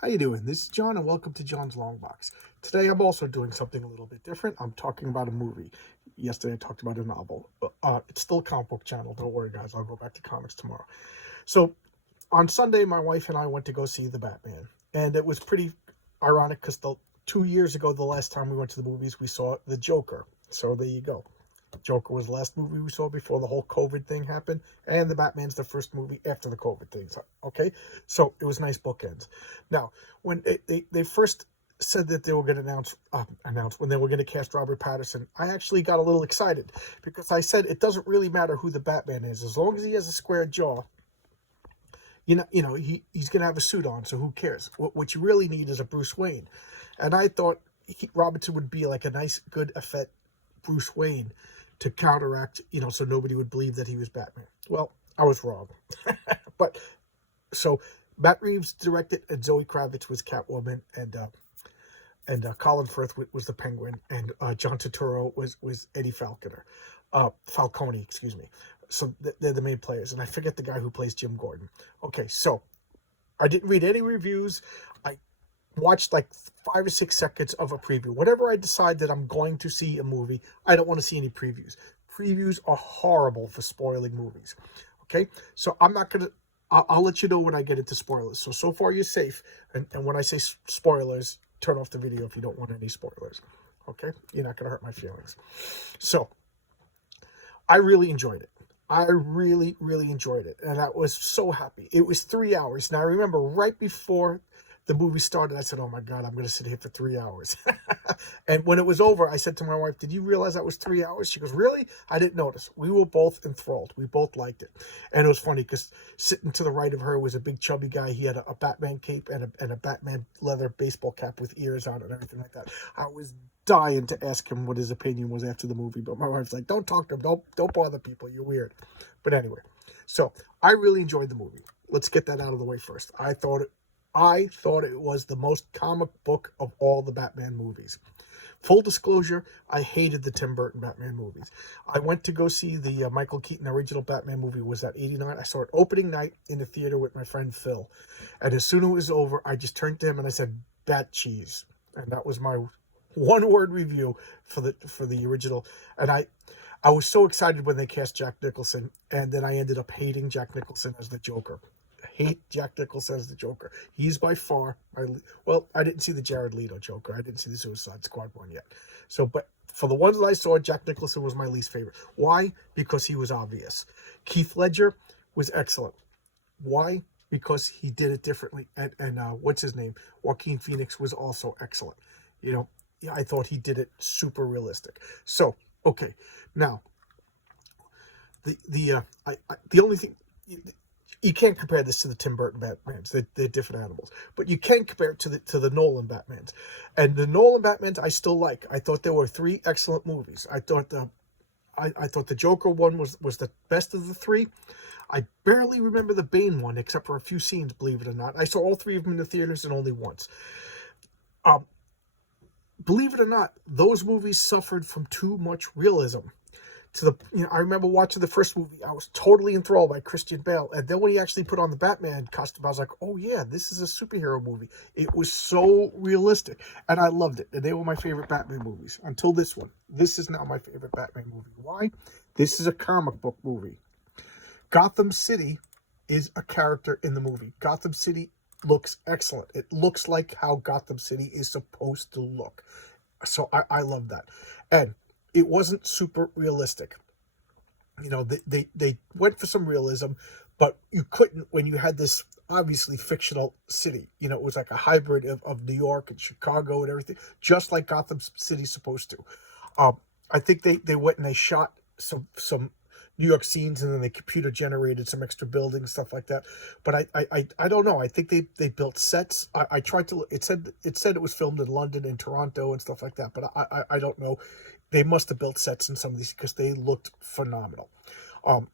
How you doing? This is John, and welcome to John's Long Box. Today, I'm also doing something a little bit different. I'm talking about a movie. Yesterday, I talked about a novel. It's still a comic book channel. Don't worry, guys. I'll go back to comics tomorrow. So, on Sunday, my wife and I went to go see The Batman, and it was pretty ironic because 2 years ago, the last time we went to the movies, we saw The Joker. So there you go. Joker was the last movie we saw before the whole COVID thing happened, and the Batman's the first movie after the COVID thing. Okay, so it was nice bookends. Now, when they first said that they were going to announce when they were going to cast Robert Pattinson, I actually got a little excited because I said it doesn't really matter who the Batman is as long as he has a square jaw. He's going to have a suit on, so who cares? What you really need is a Bruce Wayne, and I thought Robertson would be like a nice, good, effect Bruce Wayne to counteract, so nobody would believe that he was Batman. Well, I was wrong. But so Matt Reeves directed, and Zoe Kravitz was Catwoman, and Colin Firth was the Penguin, and John Turturro was Eddie Falcone, excuse me. So they're the main players, and I forget the guy who plays Jim Gordon. Okay, so I didn't read any reviews. I watched like 5 or 6 seconds of a preview. Whenever I decide that I'm going to see a movie, I don't want to see any previews. Previews are horrible for spoiling movies. Okay, so I'm not gonna. I'll let you know when I get into spoilers. So far you're safe. And when I say spoilers, turn off the video if you don't want any spoilers. Okay, you're not gonna hurt my feelings. So I really enjoyed it. I really, really enjoyed it, and I was so happy. It was 3 hours. Now I remember right before the movie started, I said, "Oh my God, I'm going to sit here for 3 hours." And when it was over, I said to my wife, "Did you realize that was 3 hours?" She goes, "Really?" I didn't notice. We were both enthralled. We both liked it. And it was funny because sitting to the right of her was a big chubby guy. He had a Batman cape and a Batman leather baseball cap with ears on it and everything like that. I was dying to ask him what his opinion was after the movie, but my wife's like, "Don't talk to him. Don't bother people. You're weird." But anyway, so I really enjoyed the movie. Let's get that out of the way first. I thought it was the most comic book of all the Batman movies. Full disclosure, I hated the Tim Burton Batman movies. I went to go see the Michael Keaton original Batman movie, was that 89? I saw it opening night in the theater with my friend Phil. And as soon as it was over, I just turned to him and I said, "Bat cheese." And that was my one-word review for the original. And I was so excited when they cast Jack Nicholson, and then I ended up hating Jack Nicholson as the Joker. Hate Jack Nicholson as the Joker. He's by far I didn't see the Jared Leto Joker. I didn't see the Suicide Squad one yet. So, but for the ones that I saw, Jack Nicholson was my least favorite. Why? Because he was obvious. Keith Ledger was excellent. Why? Because he did it differently. And what's his name? Joaquin Phoenix was also excellent. Yeah, I thought he did it super realistic. So, okay, now the only thing. You can't compare this to the Tim Burton Batmans. They're different animals. But you can compare it to the Nolan Batmans. And the Nolan Batmans I still like. I thought there were 3 excellent movies. I thought the Joker one was the best of the 3. I barely remember the Bane one, except for a few scenes, believe it or not. I saw all 3 of them in the theaters and only once. Believe it or not, those movies suffered from too much realism. I remember watching the first movie. I was totally enthralled by Christian Bale, and then when he actually put on the Batman costume, I was like, "Oh yeah, this is a superhero movie." It was so realistic, and I loved it. And they were my favorite Batman movies until this one. This is now my favorite Batman movie. Why? This is a comic book movie. Gotham City is a character in the movie. Gotham City looks excellent. It looks like how Gotham City is supposed to look. So I love that, and it wasn't super realistic. They went for some realism, but you couldn't when you had this obviously fictional city. It was like a hybrid of New York and Chicago and everything, just like Gotham City's supposed to. I think they went and they shot some New York scenes, and then they computer generated some extra buildings, stuff like that. But I don't know. I think they built sets. I tried to. It said it was filmed in London and Toronto and stuff like that. But I don't know. They must have built sets in some of these because they looked phenomenal. And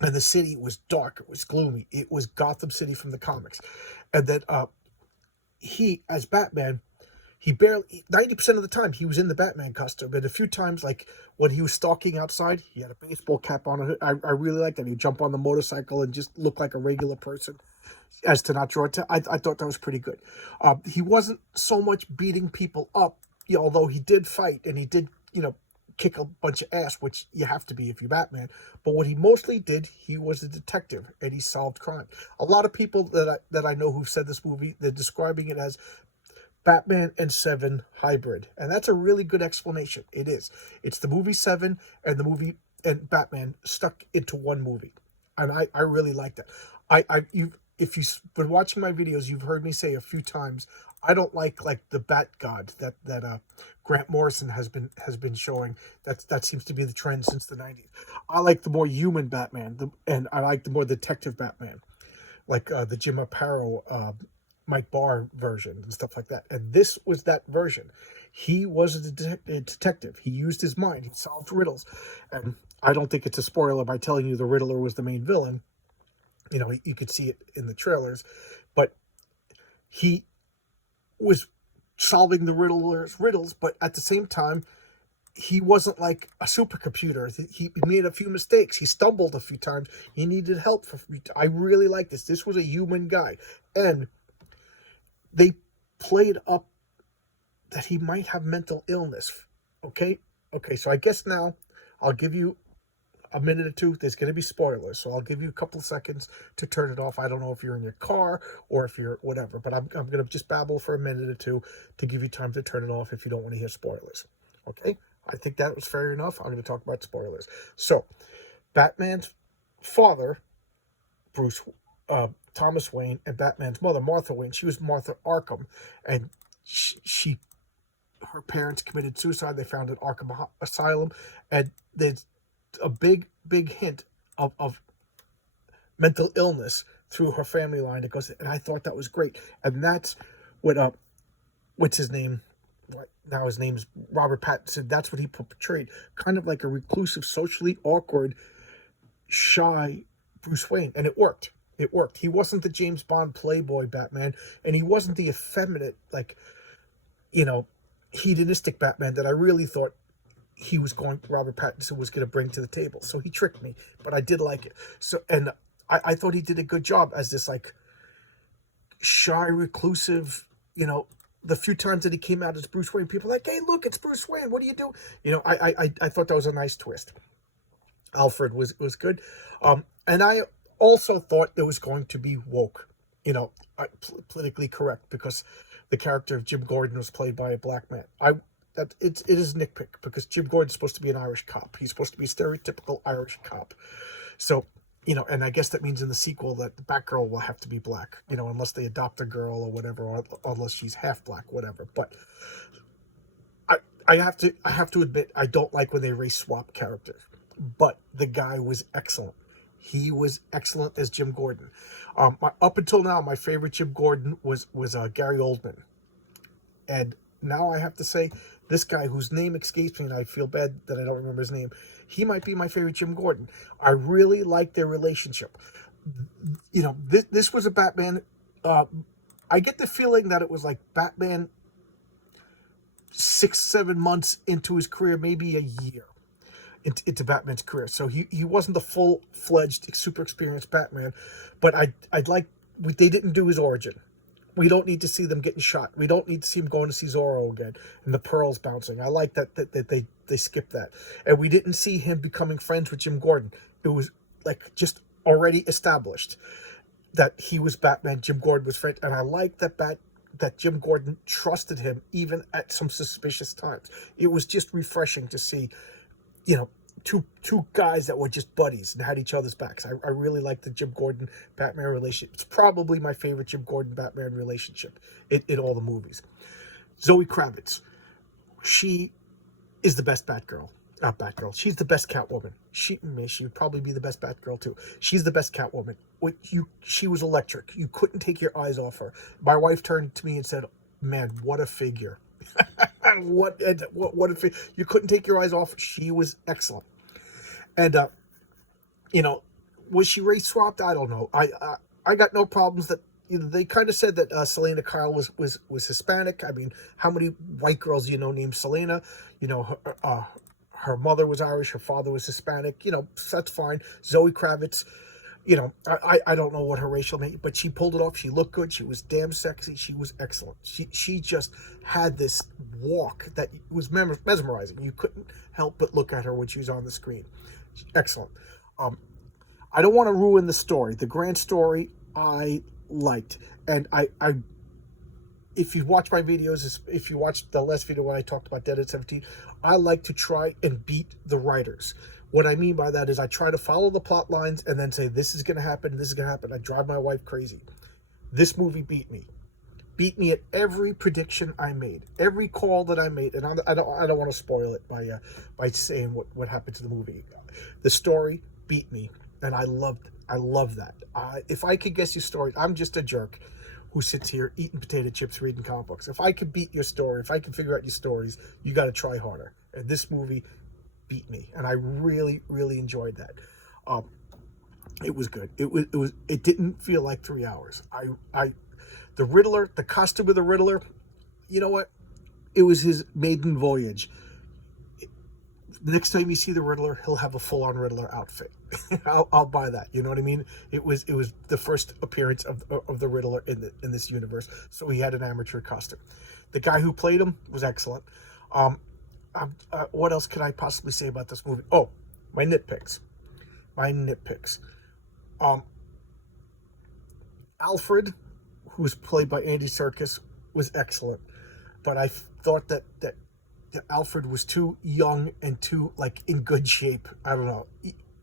the city was dark. It was gloomy. It was Gotham City from the comics. And then he, as Batman, he barely 90% of the time he was in the Batman costume. But a few times, like when he was stalking outside, he had a baseball cap on. I really liked that. He'd jump on the motorcycle and just look like a regular person. as to not draw it. I thought that was pretty good. He wasn't so much beating people up, although he did fight and he did, kick a bunch of ass, which you have to be if you're Batman. But what he mostly did, he was a detective and he solved crime. A lot of people that I know who've said this movie, they're describing it as Batman and Seven hybrid, and that's a really good explanation. It is. It's the movie Seven and the movie and Batman stuck into one movie, and I really like that. If you've been watching my videos, you've heard me say a few times I don't like the Bat God that Grant Morrison has been showing. That seems to be the trend since the 90s. I like the more human Batman, and I like the more detective Batman, like the Jim Aparo, Mike Barr version and stuff like that. And this was that version. He was a detective. He used his mind. He solved riddles. And I don't think it's a spoiler by telling you the Riddler was the main villain. You could see it in the trailers. But he was solving the Riddler's riddles, but at the same time, he wasn't like a supercomputer. He made a few mistakes. He stumbled a few times. He needed help. I really like this. This was a human guy. And they played up that he might have mental illness. Okay, so I guess now I'll give you a minute or two. There's going to be spoilers, so I'll give you a couple of seconds to turn it off. I don't know if you're in your car or if you're whatever, but I'm going to just babble for a minute or two to give you time to turn it off if you don't want to hear spoilers. Okay, I think that was fair enough. I'm going to talk about spoilers. So, Batman's father, Thomas Wayne, and Batman's mother, Martha Wayne. She was Martha Arkham, and her parents committed suicide. They found an Arkham Asylum, and there's a big hint of mental illness through her family line. It goes, and I thought that was great. And that's what what's his name? Now his name's Robert Pattinson. That's what he portrayed, kind of like a reclusive, socially awkward, shy Bruce Wayne, and it worked. It worked. He wasn't the James Bond playboy Batman, and he wasn't the effeminate, hedonistic Batman that I really thought Robert Pattinson was going to bring to the table. So he tricked me, but I did like it. So, and I thought he did a good job as this shy, reclusive, the few times that he came out as Bruce Wayne, people were like, hey, look, it's Bruce Wayne. What do you do? I thought that was a nice twist. Alfred was good. And I also thought there was going to be woke, politically correct, because the character of Jim Gordon was played by a black man. It is nitpick because Jim Gordon's supposed to be an Irish cop. He's supposed to be a stereotypical Irish cop. So, and I guess that means in the sequel that the Batgirl will have to be black, unless they adopt a girl or whatever, or unless she's half black, whatever. But I have to admit, I don't like when they race swap characters. But the guy was excellent. He was excellent as Jim Gordon. Up until now, my favorite Jim Gordon was Gary Oldman. And now I have to say, this guy whose name escapes me, and I feel bad that I don't remember his name, he might be my favorite Jim Gordon. I really like their relationship. This was a Batman. I get the feeling that it was like Batman 6-7 months into his career, maybe a year into Batman's career. So he wasn't the full-fledged, super experienced Batman, but they didn't do his origin. We don't need to see them getting shot. We don't need to see him going to see Zorro again and the pearls bouncing. I like that they skipped that. And we didn't see him becoming friends with Jim Gordon. It was just already established that he was Batman, Jim Gordon was friend. And I like that Jim Gordon trusted him even at some suspicious times. It was just refreshing to see, two guys that were just buddies and had each other's backs. I really like the Jim Gordon Batman relationship. It's probably my favorite Jim Gordon Batman relationship in all the movies. Zoe Kravitz, she is the best Batgirl. Not Batgirl. She's the best Catwoman. She would probably be the best Batgirl too. She's the best Catwoman. She was electric. You couldn't take your eyes off her. My wife turned to me and said, "Man, what a figure." what if you couldn't take your eyes off? She was excellent. And was she race swapped? I don't know. I got no problems that they kind of said that Selena Kyle was Hispanic. I mean, how many white girls named Selena? Her mother was Irish, her father was Hispanic. So that's fine. Zoe Kravitz, You know, I don't know what her racial name, but she pulled it off. She looked good. She was damn sexy. She was excellent. She just had this walk that was mesmerizing. You couldn't help but look at her when she was on the screen. Excellent. Um, I don't want to ruin the story. The grand story I liked, and I if you watch my videos, if you watched the last video when I talked about Dead at 17, I like to try and beat the writers. What I mean by that is I try to follow the plot lines and then say, this is going to happen, this is going to happen. I drive my wife crazy. This movie beat me. Beat me at every prediction I made, every call that I made. And I don't want to spoil it by saying what happened to the movie. The story beat me, and I love that. If I could guess your story, I'm just a jerk who sits here eating potato chips, reading comic books. If I could beat your story, if I could figure out your stories, you got to try harder. And this movie beat me, and I really, really enjoyed that. It was good. It didn't feel like 3 hours. The Riddler, the costume of the Riddler, you know what? It was his maiden voyage. The next time you see the Riddler, he'll have a full-on Riddler outfit. I'll buy that. You know what I mean? It was the first appearance of the Riddler in this universe, so he had an amateur costume. The guy who played him was excellent. What else could I possibly say about this movie? Oh, my nitpicks. Alfred, who was played by Andy Serkis, was excellent, but I thought that Alfred was too young and too in good shape. I don't know.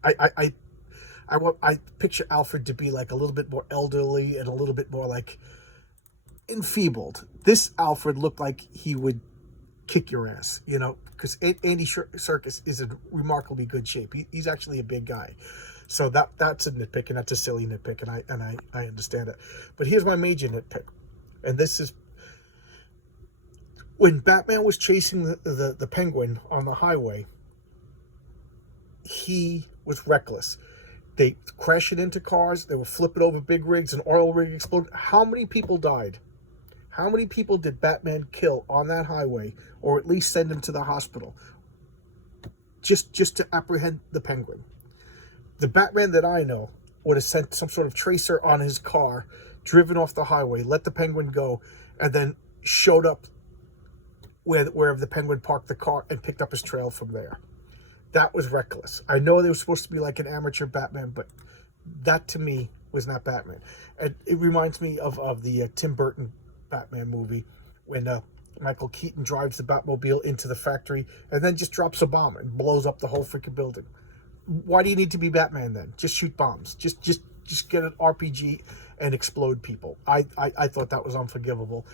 I picture Alfred to be like a little bit more elderly and a little bit more enfeebled. This Alfred looked like he would kick your ass, because Andy Serkis is in remarkably good shape. He's actually a big guy. So that's a nitpick, and that's a silly nitpick, and I understand it. But here's my major nitpick, and this is when Batman was chasing the Penguin on the highway. He was reckless. They crashing into cars. They were flipping over big rigs. An oil rig exploded. How many people died? How many people did Batman kill on that highway, or at least send him to the hospital, just to apprehend the Penguin? The Batman that I know would have sent some sort of tracer on his car, driven off the highway, let the Penguin go, and then showed up wherever the Penguin parked the car and picked up his trail from there. That was reckless. I know they were supposed to be like an amateur Batman, but that to me was not Batman. And it reminds me of the Tim Burton Batman movie when Michael Keaton drives the Batmobile into the factory and then just drops a bomb and blows up the whole freaking building. Why do you need to be Batman then? Just shoot bombs. Just get an RPG and explode people. I thought that was unforgivable.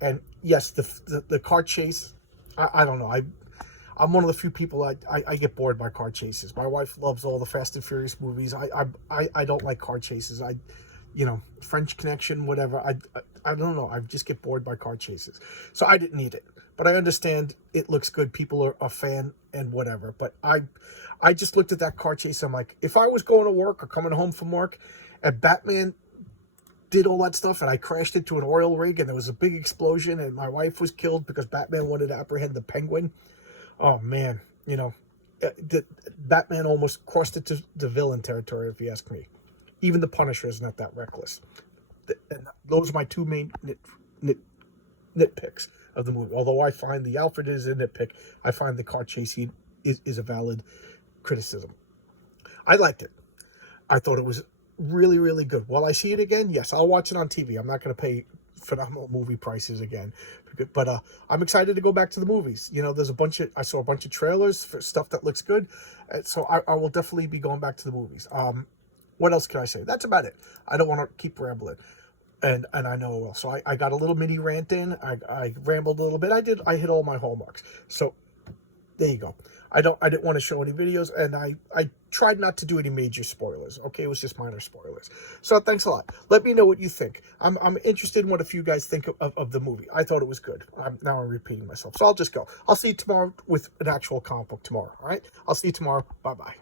And yes, the car chase, I don't know. I'm one of the few people I get bored by car chases. My wife loves all the Fast and Furious movies. I don't like car chases. French Connection, whatever. I don't know. I just get bored by car chases. So I didn't need it. But I understand it looks good. People are a fan and whatever. But I just looked at that car chase. I'm like, if I was going to work or coming home from work and Batman did all that stuff and I crashed into an oil rig and there was a big explosion and my wife was killed because Batman wanted to apprehend the Penguin. Oh, man, Batman almost crossed it to the villain territory, if you ask me. Even the Punisher is not that reckless. And those are my two main nitpicks of the movie. Although I find the Alfred is a nitpick, I find the car chase is a valid criticism. I liked it. I thought it was really, really good. Will I see it again? Yes, I'll watch it on TV. I'm not going to pay phenomenal movie prices again, but I'm excited to go back to the movies. I saw a bunch of trailers for stuff that looks good, so I will definitely be going back to the movies. What else can I say? That's about it. I don't want to keep rambling, and I know I will. So I got a little mini rant in. I rambled a little bit. I hit all my hallmarks. So there you go. I didn't want to show any videos, and I tried not to do any major spoilers. Okay, it was just minor spoilers. So thanks a lot. Let me know what you think. I'm interested in what a few guys think of the movie. I thought it was good. Now I'm repeating myself. So I'll just go. I'll see you tomorrow with an actual comic book tomorrow. All right? I'll see you tomorrow. Bye-bye.